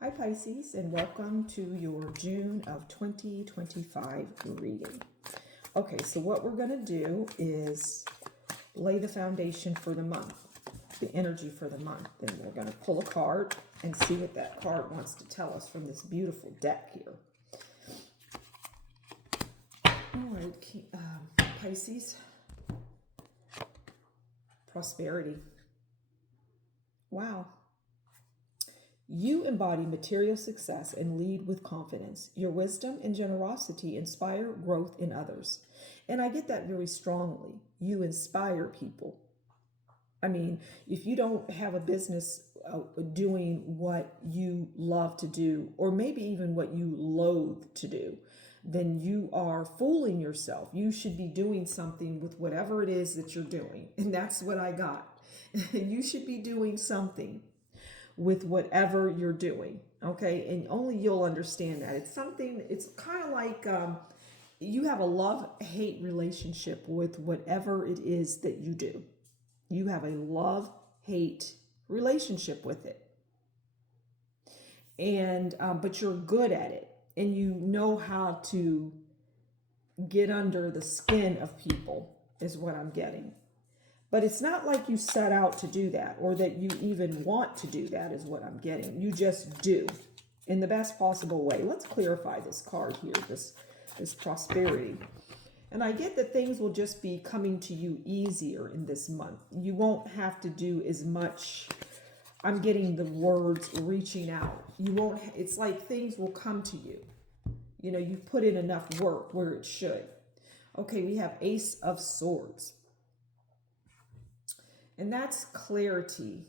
Hi Pisces, and welcome to your June of 2025 reading. Okay, so what we're going to do is lay the foundation for the month, the energy for the month. Then we're going to pull a card and see what that card wants to tell us from this beautiful deck here. All right, Pisces, prosperity. Wow. You embody material success and lead with confidence. Your wisdom and generosity inspire growth in others. And I get that very strongly. You inspire people. I mean, if you don't have a business doing what you love to do, or maybe even what you loathe to do, then you are fooling yourself. You should be doing something with whatever it is that you're doing. And that's what I got. You should be doing something with whatever you're doing. Okay. And only you'll understand that. It's kind of like you have a love-hate relationship with whatever it is that you do. You have a love-hate relationship with it. And, but you're good at it. And you know how to get under the skin of people, is what I'm getting. But it's not like you set out to do that, or that you even want to do that, is what I'm getting. You just do in the best possible way. Let's clarify this card here, this prosperity. And I get that things will just be coming to you easier in this month. You won't have to do as much. I'm getting the words reaching out. You won't, it's like things will come to you. You know, you've put in enough work where it should. Okay, we have Ace of Swords. And that's clarity.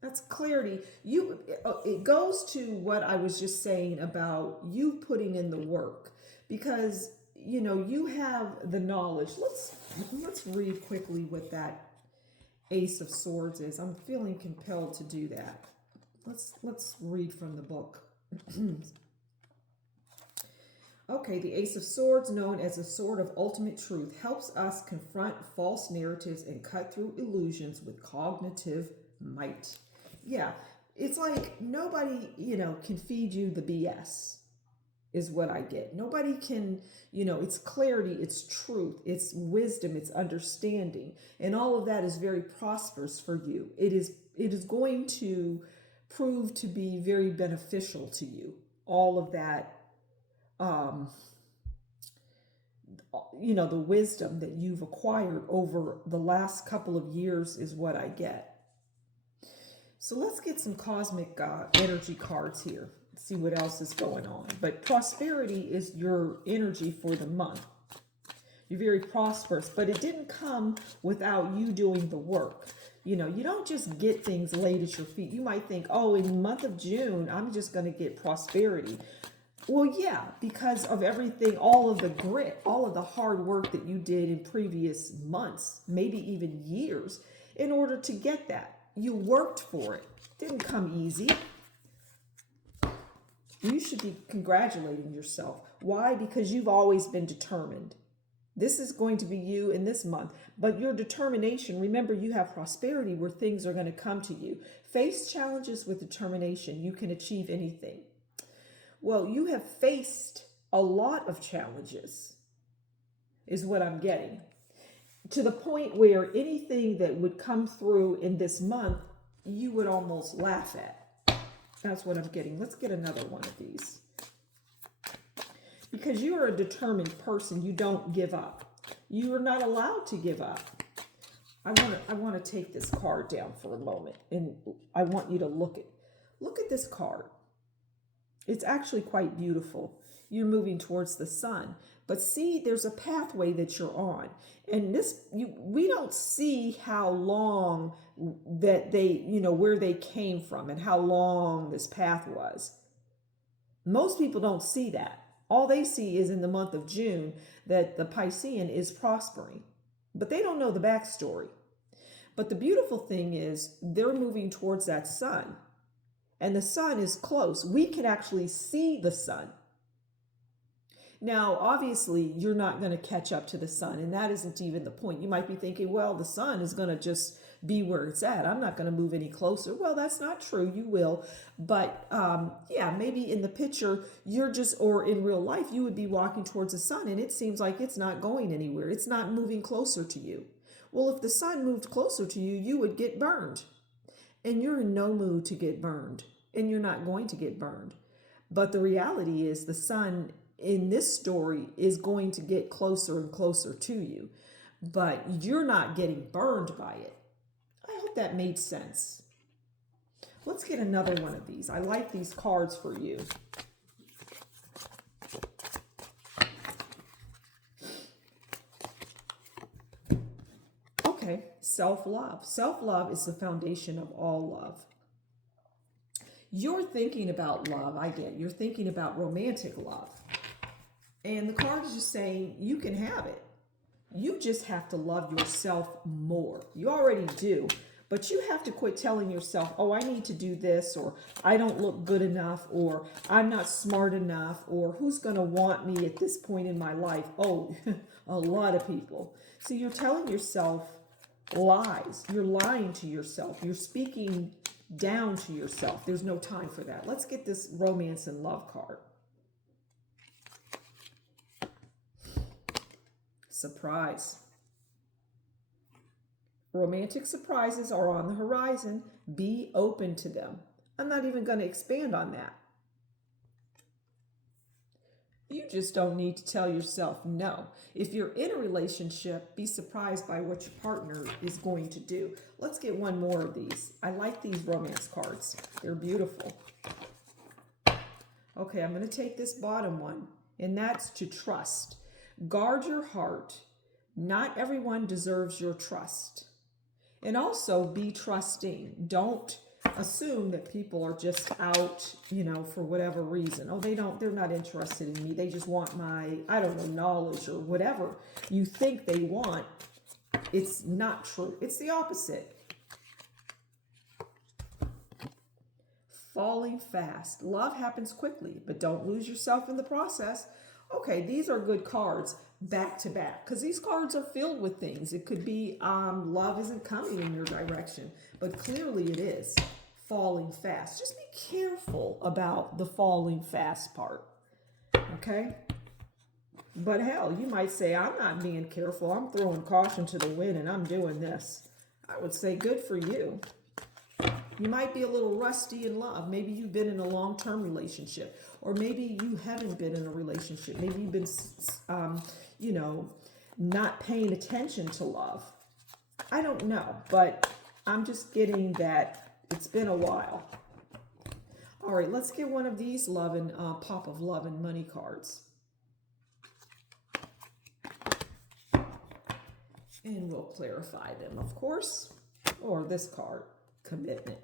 That's clarity. It goes to what I was just saying about you putting in the work, because you know you have the knowledge. Let's read quickly what that Ace of Swords is. I'm feeling compelled to do that. Let's read from the book. Okay, the Ace of Swords, known as the Sword of Ultimate Truth, helps us confront false narratives and cut through illusions with cognitive might. Yeah, it's like nobody, can feed you the BS, is what I get. Nobody can, it's clarity, it's truth, it's wisdom, it's understanding. And all of that is very prosperous for you. It is going to prove to be very beneficial to you. All of that the wisdom that you've acquired over the last couple of years is what I get. So let's get some cosmic energy cards here. See what else is going on. But prosperity is your energy for the month. You're very prosperous, but it didn't come without you doing the work. You don't just get things laid at your feet. You might think, oh, in the month of June, I'm just going to get prosperity. Well, yeah, because of everything, all of the grit, all of the hard work that you did in previous months, maybe even years, in order to get that. You worked for it. It didn't come easy. You should be congratulating yourself. Why? Because you've always been determined. This is going to be you in this month. But your determination, remember, you have prosperity where things are going to come to you. Face challenges with determination. You can achieve anything. Well, you have faced a lot of challenges, is what I'm getting. To the point where anything that would come through in this month, you would almost laugh at. That's what I'm getting. Let's get another one of these. Because you are a determined person, you don't give up. You are not allowed to give up. I want to take this card down for a moment, and I want you to look at this card. It's actually quite beautiful. You're moving towards the sun. But see, there's a pathway that you're on. And we don't see how long that they, where they came from and how long this path was. Most people don't see that. All they see is in the month of June that the Piscean is prospering. But they don't know the backstory. But the beautiful thing is they're moving towards that sun. And the sun is close. We can actually see the sun. Now, obviously, you're not going to catch up to the sun, and that isn't even the point. You might be thinking, well, the sun is going to just be where it's at. I'm not going to move any closer. Well, that's not true. You will. But yeah, maybe in the picture, you're just, or in real life, you would be walking towards the sun and it seems like it's not going anywhere. It's not moving closer to you. Well, if the sun moved closer to you, you would get burned. And you're in no mood to get burned. And you're not going to get burned. But the reality is the sun in this story is going to get closer and closer to you. But you're not getting burned by it. I hope that made sense. Let's get another one of these. I like these cards for you. Okay, self-love. Self-love is the foundation of all love. You're thinking about love, I get. You're thinking about romantic love. And the card is just saying you can have it. You just have to love yourself more. You already do. But you have to quit telling yourself, oh, I need to do this, or I don't look good enough, or I'm not smart enough, or who's going to want me at this point in my life? Oh, a lot of people. So you're telling yourself lies. You're lying to yourself. You're speaking down to yourself. There's no time for that. Let's get this romance and love card. Surprise. Romantic surprises are on the horizon. Be open to them. I'm not even going to expand on that. You just don't need to tell yourself no. If you're in a relationship, be surprised by what your partner is going to do. Let's get one more of these. I like these romance cards. They're beautiful. Okay, I'm going to take this bottom one, and that's to trust. Guard your heart. Not everyone deserves your trust. And also be trusting. Don't assume that people are just out, for whatever reason. Oh, they're not interested in me. They just want my, I don't know, knowledge or whatever you think they want. It's not true. It's the opposite. Falling fast. Love happens quickly, but don't lose yourself in the process. Okay, these are good cards back to back because these cards are filled with things. It could be love isn't coming in your direction, but clearly it is. Falling fast. Just be careful about the falling fast part. Okay? But hell, you might say, I'm not being careful. I'm throwing caution to the wind and I'm doing this. I would say good for you. You might be a little rusty in love. Maybe you've been in a long-term relationship, or maybe you haven't been in a relationship. Maybe you've been, not paying attention to love. I don't know, but I'm just getting that it's been a while. All right, let's get one of these love and pop of love and money cards. And we'll clarify them, of course. Or this card, commitment.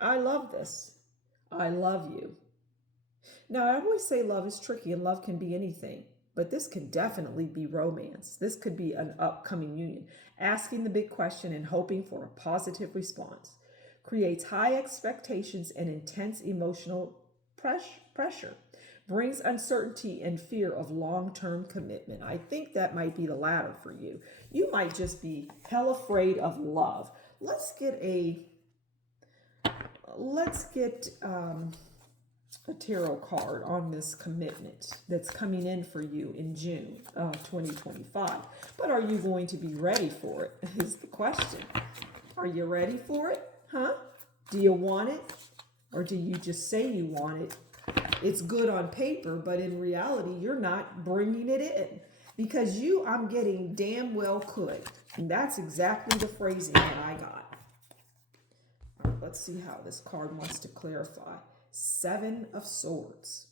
I love this. I love you. Now, I always say love is tricky and love can be anything, but this can definitely be romance. This could be an upcoming union. Asking the big question and hoping for a positive response creates high expectations and intense emotional pressure. Brings uncertainty and fear of long-term commitment. I think that might be the latter for you. You might just be hell afraid of love. Let's get a tarot card on this commitment that's coming in for you in June 2025. But are you going to be ready for it is the question. Are you ready for it? Do you want it? Or do you just say you want it? It's good on paper, but in reality, you're not bringing it in. Because I'm getting damn well could. And that's exactly the phrasing that I got. All right, let's see how this card wants to clarify. 7 of Swords.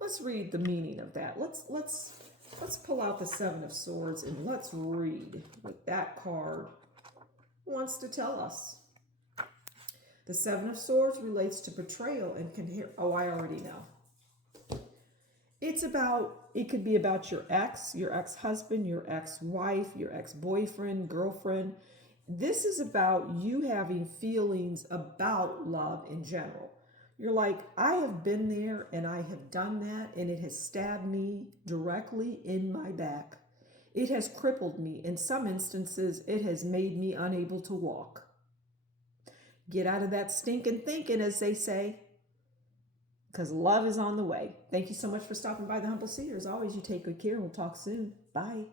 Let's read the meaning of that. Let's pull out the 7 of Swords and let's read what that card wants to tell us. The 7 of Swords relates to betrayal and can hear. Oh, I already know. It could be about your ex-husband, your ex-wife, your ex-boyfriend, girlfriend. This is about you having feelings about love in general. You're like, I have been there and I have done that, and it has stabbed me directly in my back. It has crippled me. In some instances, it has made me unable to walk. Get out of that stinking thinking, as they say, because love is on the way. Thank you so much for stopping by the Humble Seer. As always, you take good care, and we'll talk soon. Bye.